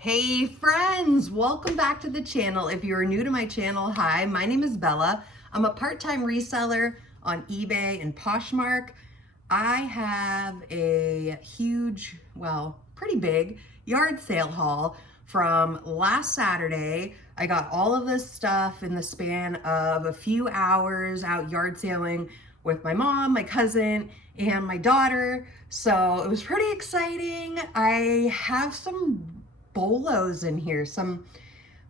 Hey friends, welcome back to the channel. If you're new to my channel, hi, my name is Bella. I'm a part-time reseller on eBay and Poshmark. I have a huge, well, pretty big yard sale haul from last Saturday. I got all of this stuff in the span of a few hours out yard sailing with my mom, my cousin, and my daughter. So it was pretty exciting. I have some bolos in here.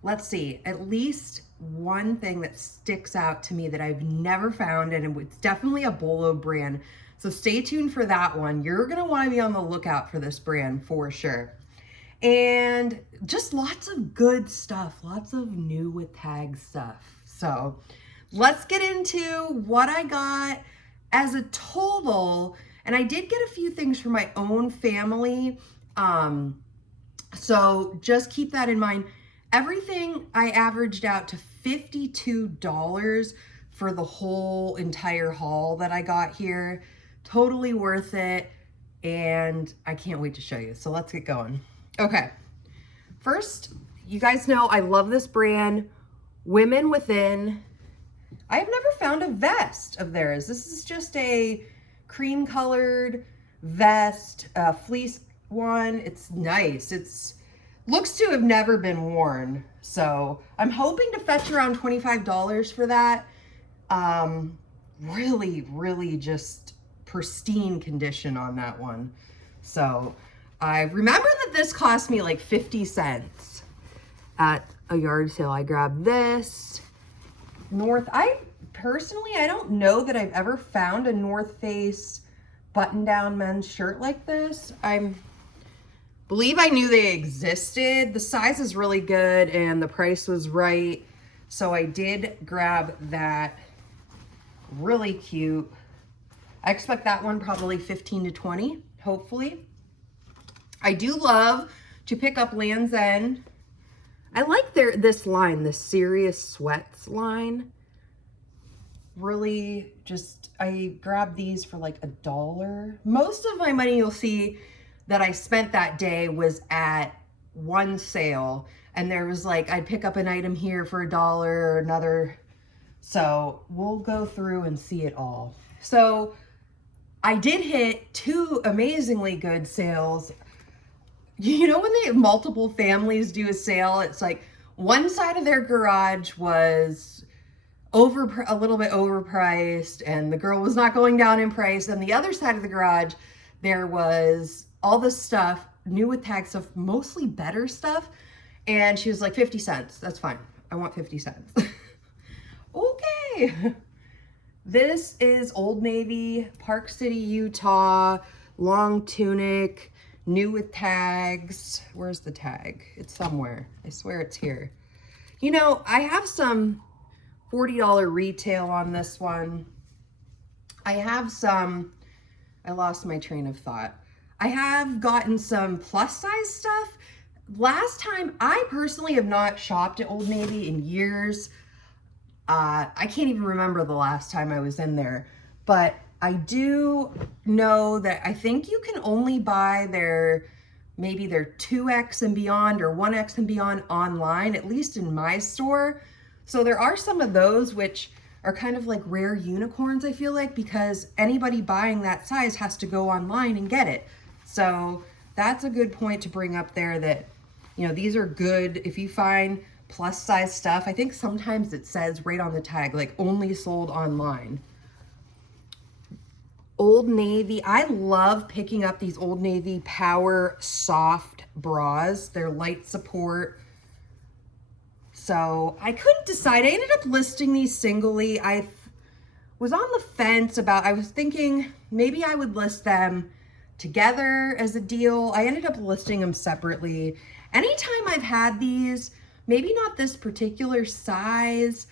Let's see, at least one thing that sticks out to me that I've never found, and it's definitely a bolo brand. So stay tuned for that one. You're gonna wanna be on the lookout for this brand for sure. And just lots of good stuff, lots of new with tags stuff. So let's get into what I got as a total. And I did get a few things for my own family. So just keep that in mind. Everything I averaged out to $52 for the whole entire haul that I got here. Totally worth it. And I can't wait to show you. So let's get going. Okay. First, you guys know I love this brand, Women Within. I have never found a vest of theirs. This is just a cream colored vest, fleece one. It's nice. It's looks to have never been worn. So I'm hoping to fetch around $25 for that. Really just pristine condition on that one. So I remember that this cost me like 50 cents at a yard sale. I grabbed this. I don't know that I've ever found a North Face button-down men's shirt like this. I believe I knew they existed. The size is really good and the price was right. So I did grab that. Really cute. I expect that one probably 15 to 20, hopefully. I do love to pick up Land's End. I like this line, the Serious Sweats line. Really just, I grabbed these for like $1. Most of my money you'll see that I spent that day was at one sale, and there was like, I'd pick up an item here for $1 or another. So we'll go through and see it all. So I did hit two amazingly good sales. You know, when multiple families do a sale, it's like one side of their garage was a little bit overpriced and the girl was not going down in price. And the other side of the garage, there was all this stuff, new with tag stuff, mostly better stuff. And she was like, 50 cents. That's fine. I want 50 cents. Okay. This is Old Navy, Park City, Utah, long tunic, new with tags. Where's the tag? It's somewhere. I swear it's here. You know, I have some $40 retail on this one. I lost my train of thought. I have gotten some plus size stuff. Last time, I personally have not shopped at Old Navy in years. I can't even remember the last time I was in there, but I do know that I think you can only buy maybe their 2X and beyond or 1X and beyond online, at least in my store. So there are some of those which are kind of like rare unicorns, I feel like, because anybody buying that size has to go online and get it. So that's a good point to bring up there, that, you know, these are good if you find plus size stuff. I think sometimes it says right on the tag, like only sold online. Old Navy. I love picking up these Old Navy Power Soft bras. They're light support. So I couldn't decide. I ended up listing these singly. I was on the fence about, I was thinking maybe I would list them together as a deal. I ended up listing them separately. Anytime I've had these, maybe not this particular size.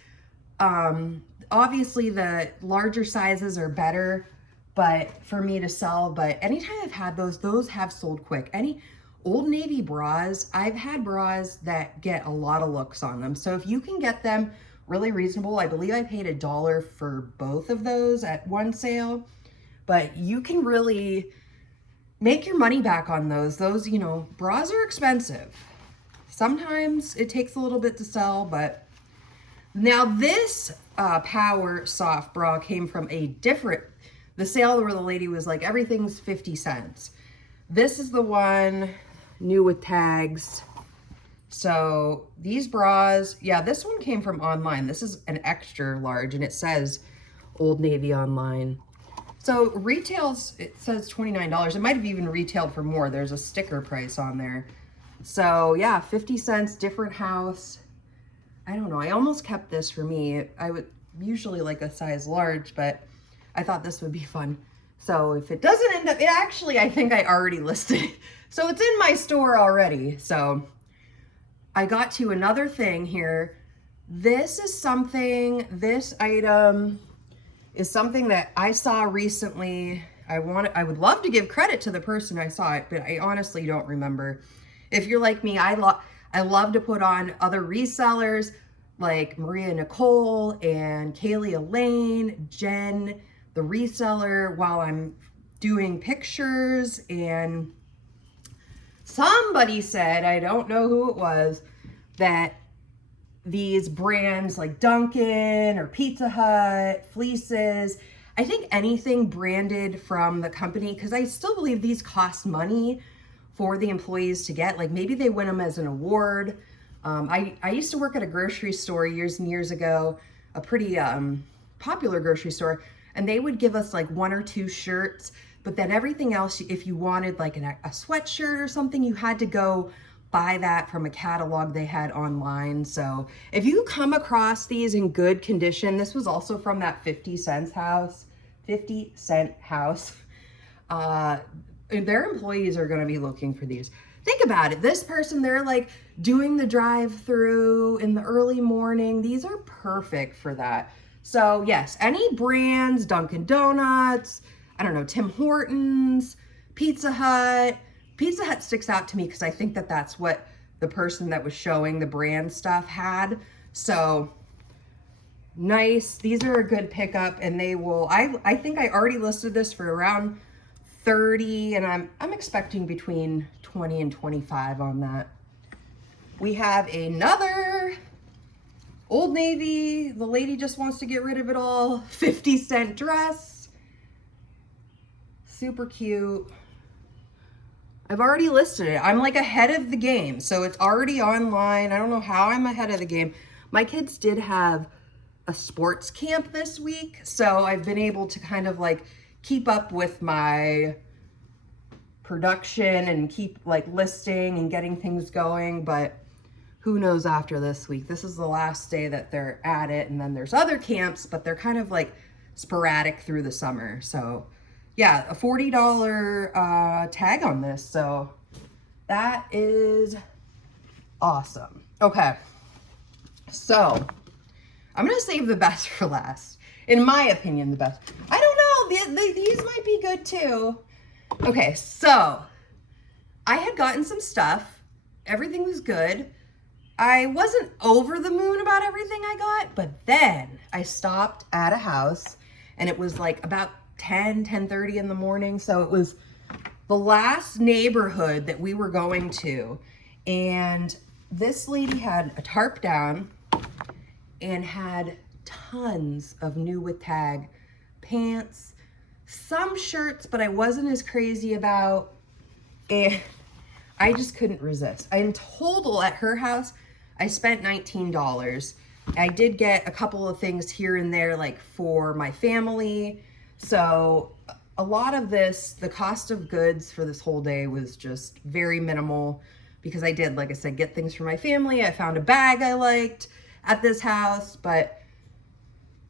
Obviously the larger sizes are better, but for me to sell, but anytime I've had those have sold quick. Any Old Navy bras, I've had bras that get a lot of looks on them. So if you can get them really reasonable, I believe I paid $1 for both of those at one sale, but you can really make your money back on those. Those, you know, bras are expensive. Sometimes it takes a little bit to sell, but now this Power Soft bra came from a different, the sale where the lady was like, everything's 50 cents. This is the one, new with tags. So these bras, yeah, this one came from online. This is an extra large and it says Old Navy online. So retails, it says $29. It might have even retailed for more. There's a sticker price on there. So yeah, 50 cents, different house. I don't know. I almost kept this for me. I would usually like a size large, but I thought this would be fun. So if it doesn't end up, it actually, I think I already listed it. So it's in my store already. So I got to another thing here. This is something, this item is something that I saw recently. I would love to give credit to the person I saw it, but I honestly don't remember. If you're like me, I love to put on other resellers like Maria Nicole and Kaylee Elaine, Jen, the reseller, while I'm doing pictures. And somebody said, I don't know who it was, that these brands like Dunkin' or Pizza Hut, fleeces, I think anything branded from the company, because I still believe these cost money for the employees to get. Like maybe they win them as an award. I used to work at a grocery store years and years ago, a pretty popular grocery store, and they would give us like 1 or 2 shirts, but then everything else, if you wanted like a sweatshirt or something, you had to go buy that from a catalog they had online. So if you come across these in good condition, this was also from that 50 cent house. Their employees are going to be looking for these. Think about it. This person, they're like doing the drive-through in the early morning. These are perfect for that. So yes, any brands, Dunkin' Donuts, I don't know, Tim Hortons, Pizza Hut. Pizza Hut sticks out to me because I think that that's what the person that was showing the brand stuff had. So nice. These are a good pickup, and they will, I think I already listed this for around 30, and I'm expecting between 20 and 25 on that. We have another Old Navy. The lady just wants to get rid of it all. 50-cent dress. Super cute. I've already listed it. I'm like ahead of the game. So it's already online. I don't know how I'm ahead of the game. My kids did have a sports camp this week, so I've been able to kind of like keep up with my production and keep like listing and getting things going, but who knows after this week. This is the last day that they're at it, and then there's other camps, but they're kind of like sporadic through the summer. So yeah, a $40 tag on this, so that is awesome. Okay, so I'm gonna save the best for last. In my opinion, the best. I don't know, these might be good too. Okay, so I had gotten some stuff. Everything was good. I wasn't over the moon about everything I got, but then I stopped at a house and it was like about 10:30 in the morning. So it was the last neighborhood that we were going to. And this lady had a tarp down and had tons of new with tag pants, some shirts, but I wasn't as crazy about. And I just couldn't resist. In total at her house, I spent $19. I did get a couple of things here and there, like for my family. So a lot of this, the cost of goods for this whole day was just very minimal because I did, like I said, get things for my family. I found a bag I liked at this house, but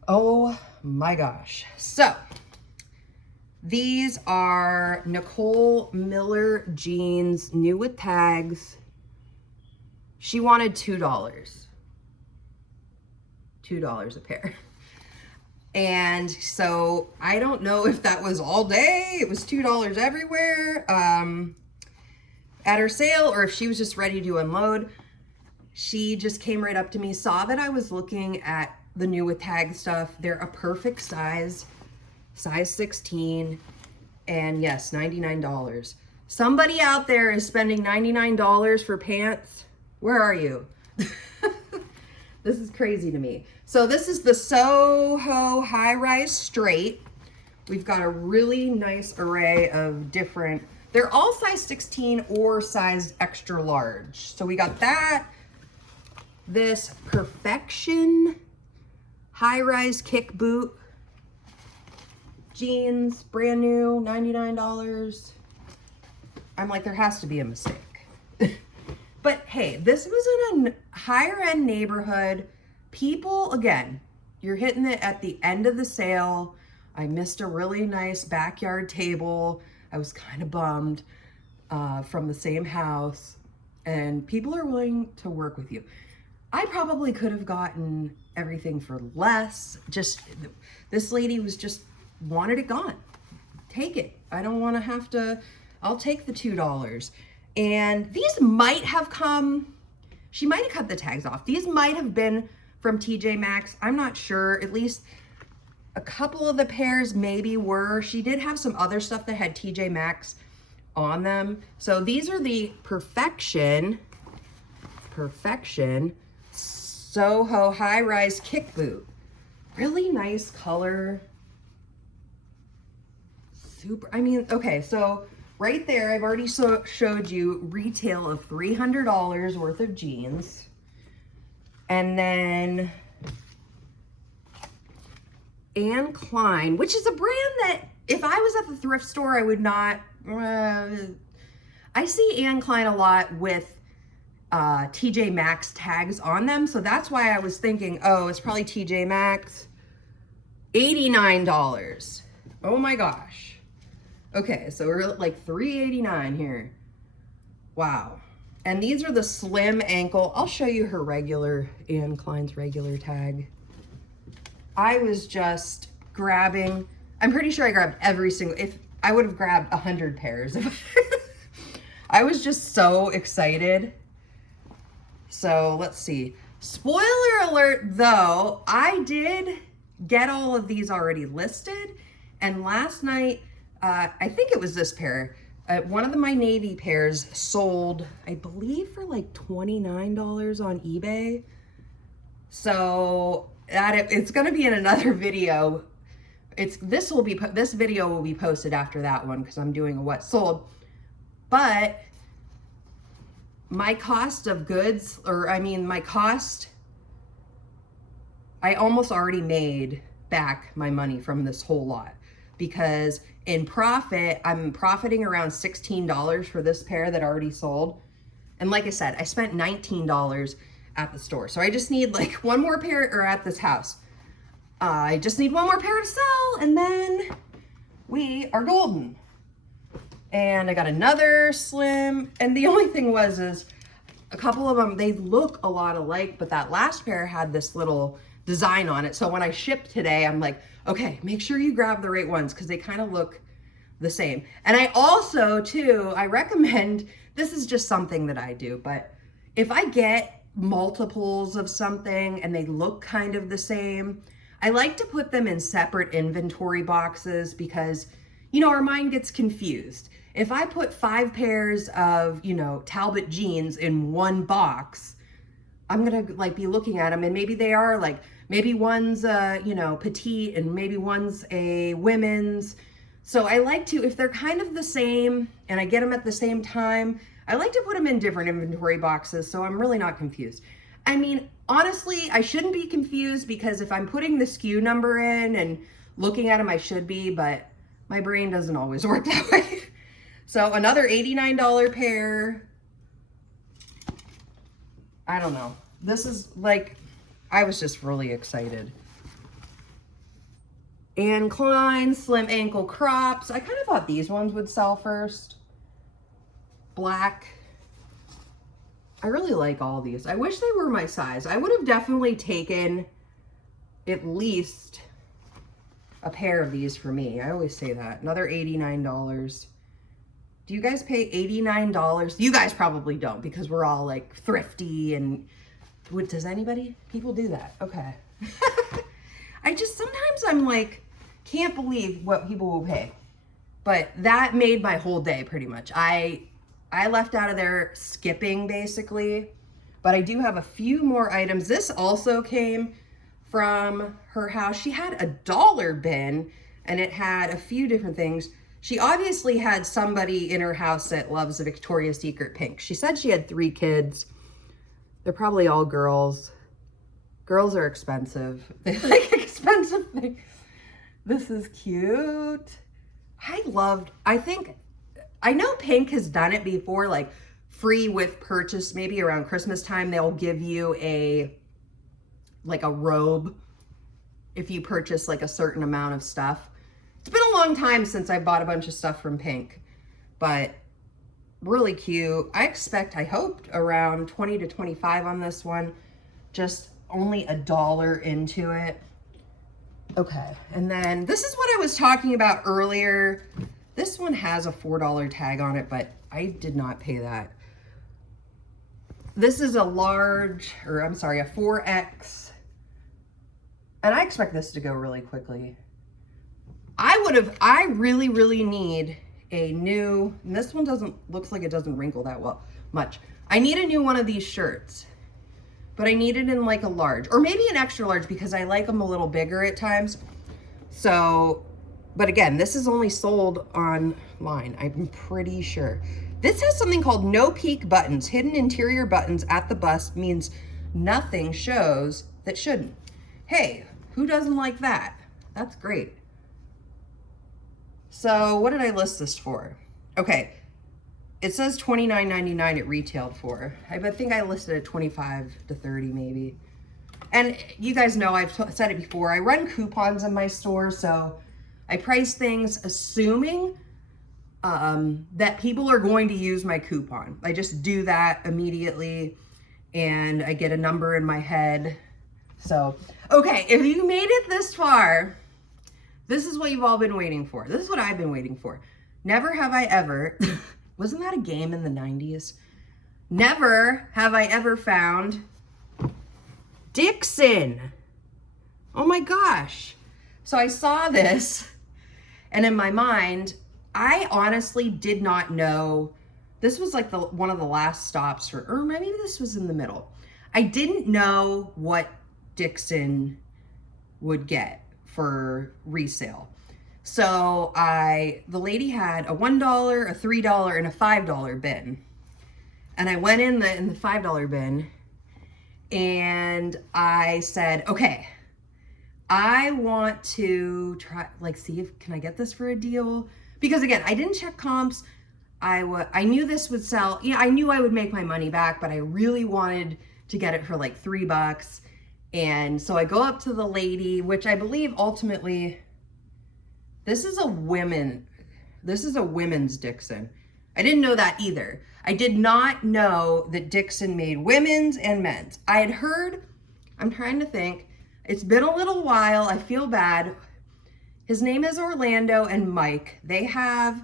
oh my gosh. So these are Nicole Miller jeans, new with tags. She wanted $2. $2 a pair. And so I don't know if that was all day. It was $2 everywhere at her sale, or if she was just ready to unload. She just came right up to me, saw that I was looking at the new with tag stuff. They're a perfect size 16, and yes, $99. Somebody out there is spending $99 for pants. Where are you? This is crazy to me. So this is the Soho high-rise straight. We've got a really nice array of different, they're all size 16 or size extra large. So we got that, this Perfection high-rise kick boot, jeans, brand new, $99. I'm like, there has to be a mistake. But hey, this was in a higher end neighborhood. People, again, you're hitting it at the end of the sale. I missed a really nice backyard table. I was kind of bummed from the same house. And people are willing to work with you. I probably could have gotten everything for less. Just, this lady was just, wanted it gone. Take it. I don't want to have to, I'll take the $2. And these might have come, she might have cut the tags off. These might have been from TJ Maxx. I'm not sure. At least a couple of the pairs maybe were. She did have some other stuff that had TJ Maxx on them. So these are the Perfection Soho high-rise kick boot. Really nice color. Super, I mean, okay, so right there, I've already showed you retail of $300 worth of jeans. And then Anne Klein, which is a brand that if I was at the thrift store, I would not, I see Anne Klein a lot with TJ Maxx tags on them. So that's why I was thinking, oh, it's probably TJ Maxx. $89. Oh my gosh. Okay, so we're at like $3.89 here. Wow. And these are the slim ankle. I'll show you her regular, Anne Klein's regular tag. I was just grabbing, I'm pretty sure I grabbed every single, if I would have grabbed 100 pairs. I was just so excited. So let's see. Spoiler alert though, I did get all of these already listed. And last night, I think it was this pair. One of my navy pairs sold, I believe, for like $29 on eBay. So it's going to be in another video. This video will be posted after that one because I'm doing a what sold. But my cost of goods, I almost already made back my money from this whole lot, because in profit, I'm profiting around $16 for this pair that already sold. And like I said, I spent $19 at the store. So I just need like one more pair, or at this house. I just need one more pair to sell, and then we are golden. And I got another slim, and the only thing is a couple of them, they look a lot alike, but that last pair had this little design on it. So when I shipped today, I'm like, okay, make sure you grab the right ones because they kind of look the same. And I also, too, I recommend, this is just something that I do, but if I get multiples of something and they look kind of the same, I like to put them in separate inventory boxes because, you know, our mind gets confused. If I put 5 pairs of, you know, Talbot jeans in one box, I'm gonna like be looking at them and maybe they are like, maybe one's you know, petite and maybe one's a women's. So I like to, if they're kind of the same and I get them at the same time, I like to put them in different inventory boxes so I'm really not confused. I mean, honestly, I shouldn't be confused because if I'm putting the SKU number in and looking at them, I should be, but my brain doesn't always work that way. So another $89 pair. I don't know. This is like, I was just really excited. Anne Klein slim ankle crops. I kind of thought these ones would sell first. Black. I really like all these. I wish they were my size. I would have definitely taken at least a pair of these for me. I always say that. Another $89. Do you guys pay $89? You guys probably don't because we're all like thrifty and does anybody? People do that. Okay. I just, sometimes I'm like, can't believe what people will pay. But that made my whole day pretty much. I left out of there skipping basically but I do have a few more items. This also came from her house. She had a dollar bin and it had a few different things. She obviously had somebody in her house that loves a Victoria's Secret pink. She said she had 3 kids. They're probably all girls. Girls are expensive. They like expensive things. This is cute. I know Pink has done it before, like free with purchase. Maybe around Christmas time, they'll give you a robe if you purchase like a certain amount of stuff. It's been a long time since I bought a bunch of stuff from Pink, but really cute. I hoped around 20 to 25 on this one, just only $1 into it. Okay, and then this is what I was talking about earlier. This one has a $4 tag on it, but I did not pay that. This is a 4X, and I expect this to go really quickly. I really, really need a new, and this one looks like it doesn't wrinkle that much. I need a new one of these shirts, but I need it in like a large, or maybe an extra large, because I like them a little bigger at times. So, but again, this is only sold online, I'm pretty sure. This has something called no peek buttons. Hidden interior buttons at the bust means nothing shows that shouldn't. Hey, who doesn't like that? That's great. So what did I list this for? Okay, it says $29.99 it retailed for. I think I listed it 25 to 30 maybe. And you guys know, I've said it before, I run coupons in my store, so I price things assuming that people are going to use my coupon. I just do that immediately and I get a number in my head. So, okay, if you made it this far, this is what you've all been waiting for. This is what I've been waiting for. Never have I ever, wasn't that a game in the 90s? Never have I ever found Dixxon. Oh my gosh. So I saw this and in my mind, I honestly did not know. This was like one of the last stops or maybe this was in the middle. I didn't know what Dixxon would get for resale. So the lady had a $1, a $3, and a $5 bin. And I went in the $5 bin and I said, okay, I want to try, see if, can I get this for a deal? Because again, I didn't check comps. I knew this would sell. Yeah, I knew I would make my money back, but I really wanted to get it for like $3. And so I go up to the lady, which I believe ultimately, this is a women's Dixxon. I didn't know that either. I did not know that Dixxon made women's and men's. I had heard, I'm trying to think, it's been a little while, I feel bad. His name is Orlando and Mike. They have,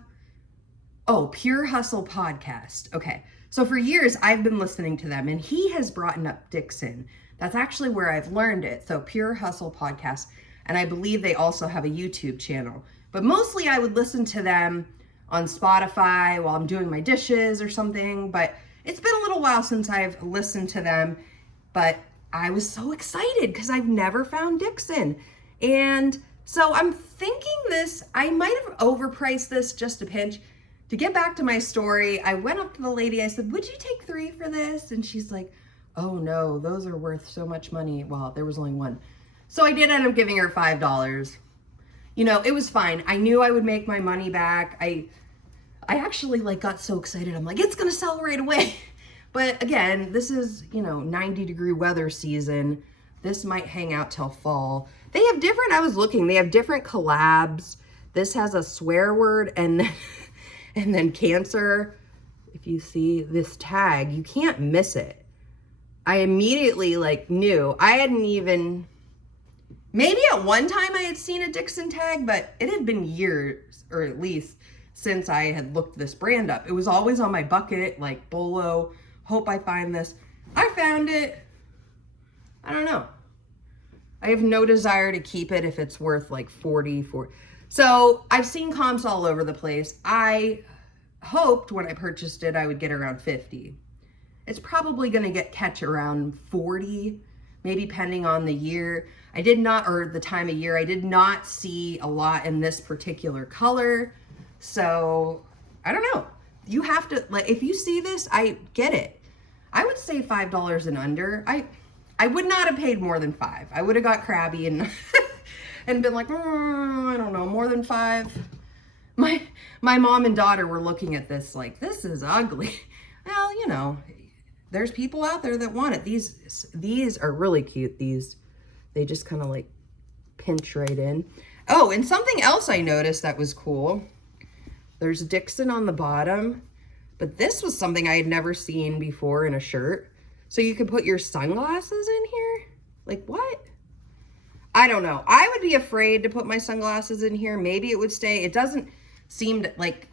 Pure Hustle podcast. Okay, so for years I've been listening to them and he has brought up Dixxon. That's actually where I've learned it. So Pure Hustle podcast. And I believe they also have a YouTube channel. But mostly I would listen to them on Spotify while I'm doing my dishes or something. But it's been a little while since I've listened to them. But I was so excited because I've never found Dixxon. And so I'm thinking I might have overpriced this just a pinch. To get back to my story, I went up to the lady, I said, would you take 3 for this? And she's like, oh no, those are worth so much money. Well, there was only one. So I did end up giving her $5. You know, it was fine. I knew I would make my money back. I actually got so excited. I'm like, it's gonna sell right away. But again, this is, 90-degree weather season. This might hang out till fall. They have different, I was looking, they have different collabs. This has a swear word and then cancer. If you see this tag, you can't miss it. I immediately knew. I hadn't even, maybe at one time I had seen a Dixxon tag, but it had been years, or at least since I had looked this brand up. It was always on my bucket, like Bolo, hope I find this. I found it. I don't know. I have no desire to keep it if it's worth like 40. So I've seen comps all over the place. I hoped when I purchased it, I would get around 50. It's probably going to catch around 40, maybe depending on the year. I did not, or the time of year, I did not see a lot in this particular color. So I don't know. You have to, like, if you see this, I get it. I would say $5 and under. I would not have paid more than $5. I would have got crabby and and been like, I don't know, more than $5. My mom and daughter were looking at this like, this is ugly. Well, you know, there's people out there that want it. These are really cute. They just kind of like pinch right in. Oh, and something else I noticed that was cool. There's Dixxon on the bottom, but this was something I had never seen before in a shirt. So you could put your sunglasses in here? Like what? I don't know. I would be afraid to put my sunglasses in here. Maybe it would stay. It doesn't seem to like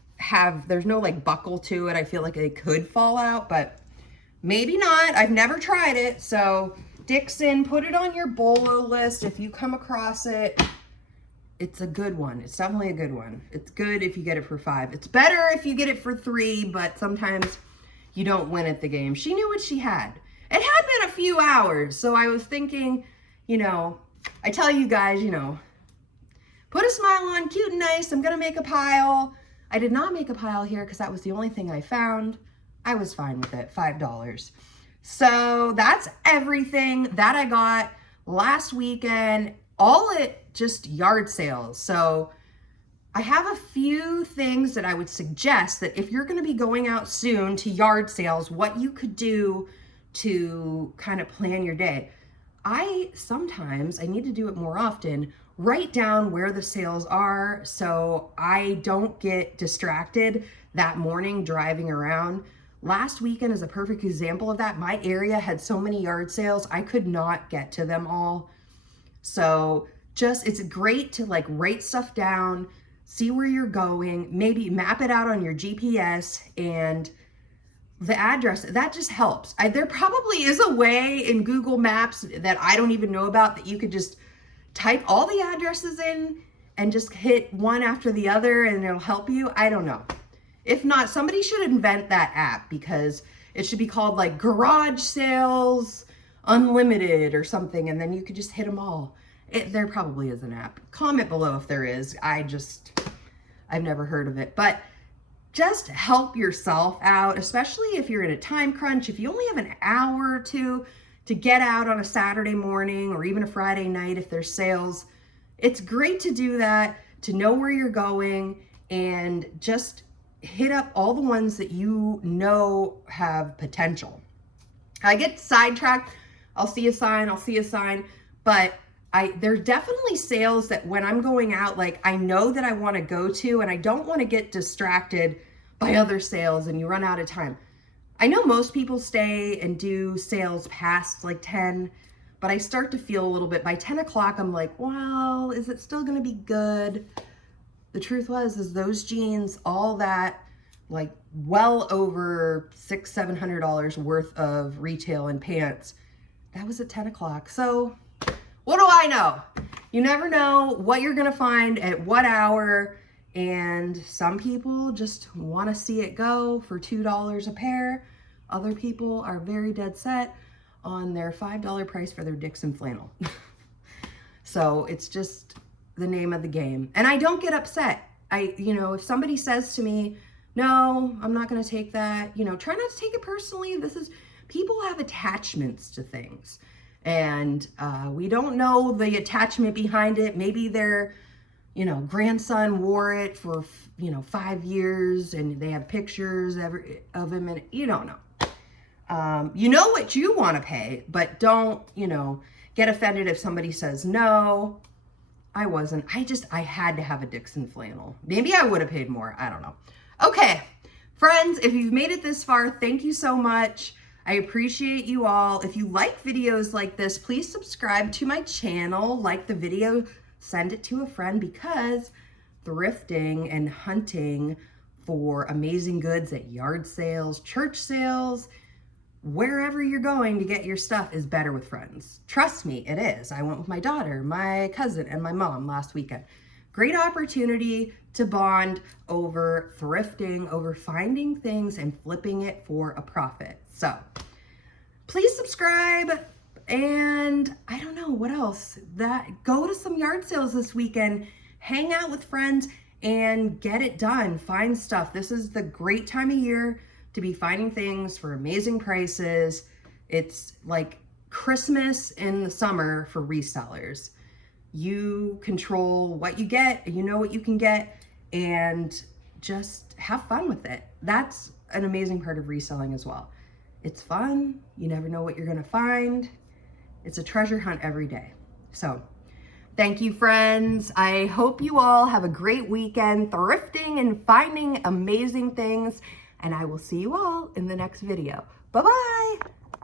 there's no like buckle to it. I feel like they could fall out, but maybe not. I've never tried it. So Dixxon, put it on your BOLO list. If you come across it, it's a good one. It's definitely a good one. It's good if you get it for $5. It's better if you get it for $3, but sometimes you don't win at the game. She knew what she had. It had been a few hours, so I was thinking, you know, I tell you guys, you know, put a smile on, cute and nice. I'm going to make a pile. I did not make a pile here because that was the only thing I found. I was fine with it, $5. So that's everything that I got last weekend, all at just yard sales. So I have a few things that I would suggest that if you're going to be going out soon to yard sales, what you could do to kind of plan your day. Sometimes I need to do it more often, write down where the sales are so I don't get distracted that morning driving around. Last weekend is a perfect example of that. My area had so many yard sales, I could not get to them all. So it's great to like write stuff down, see where you're going, maybe map it out on your GPS and the address. That just helps. There probably is a way in Google Maps that I don't even know about that you could just type all the addresses in and just hit one after the other and it'll help you. I don't know. If not, somebody should invent that app because it should be called like Garage Sales Unlimited or something, and then you could just hit them all. There probably is an app. Comment below if there is. I've never heard of it, but just help yourself out, especially if you're in a time crunch. If you only have an hour or two to get out on a Saturday morning or even a Friday night if there's sales, it's great to do that, to know where you're going and just hit up all the ones that you know have potential. I get sidetracked. I'll see a sign, but there's definitely sales that when I'm going out, like I know that I want to go to and I don't want to get distracted by other sales and you run out of time. I know most people stay and do sales past like 10, but I start to feel a little bit by 10 o'clock. I'm like, well, is it still going to be good? The truth is those jeans, all that, like well over $600-700 worth of retail and pants, that was at 10 o'clock. So what do I know? You never know what you're gonna find at what hour, and some people just wanna see it go for $2 a pair. Other people are very dead set on their $5 price for their Dixxon flannel. So it's just the name of the game. And I don't get upset. If somebody says to me, no, I'm not gonna take that, try not to take it personally. People have attachments to things. And we don't know the attachment behind it. Maybe their, grandson wore it for, 5 years and they have pictures of him and you don't know. You know what you want to pay, but don't, get offended if somebody says, no, I had to have a Dixxon flannel. Maybe I would have paid more. I don't know. Okay, friends, if you've made it this far, thank you so much. I appreciate you all. If you like videos like this, please subscribe to my channel, like the video, send it to a friend, because thrifting and hunting for amazing goods at yard sales, church sales, wherever you're going to get your stuff is better with friends. Trust me, it is. I went with my daughter, my cousin, and my mom last weekend. Great opportunity to bond over thrifting, over finding things and flipping it for a profit. So please subscribe, and I don't know what else. Go to some yard sales this weekend, hang out with friends, and get it done. Find stuff. This is the great time of year to be finding things for amazing prices. It's like Christmas in the summer for resellers. You control what you get, you know what you can get, and just have fun with it. That's an amazing part of reselling as well. It's fun. You never know what you're gonna find. It's a treasure hunt every day. So thank you, friends. I hope you all have a great weekend thrifting and finding amazing things, and I will see you all in the next video. Bye-bye.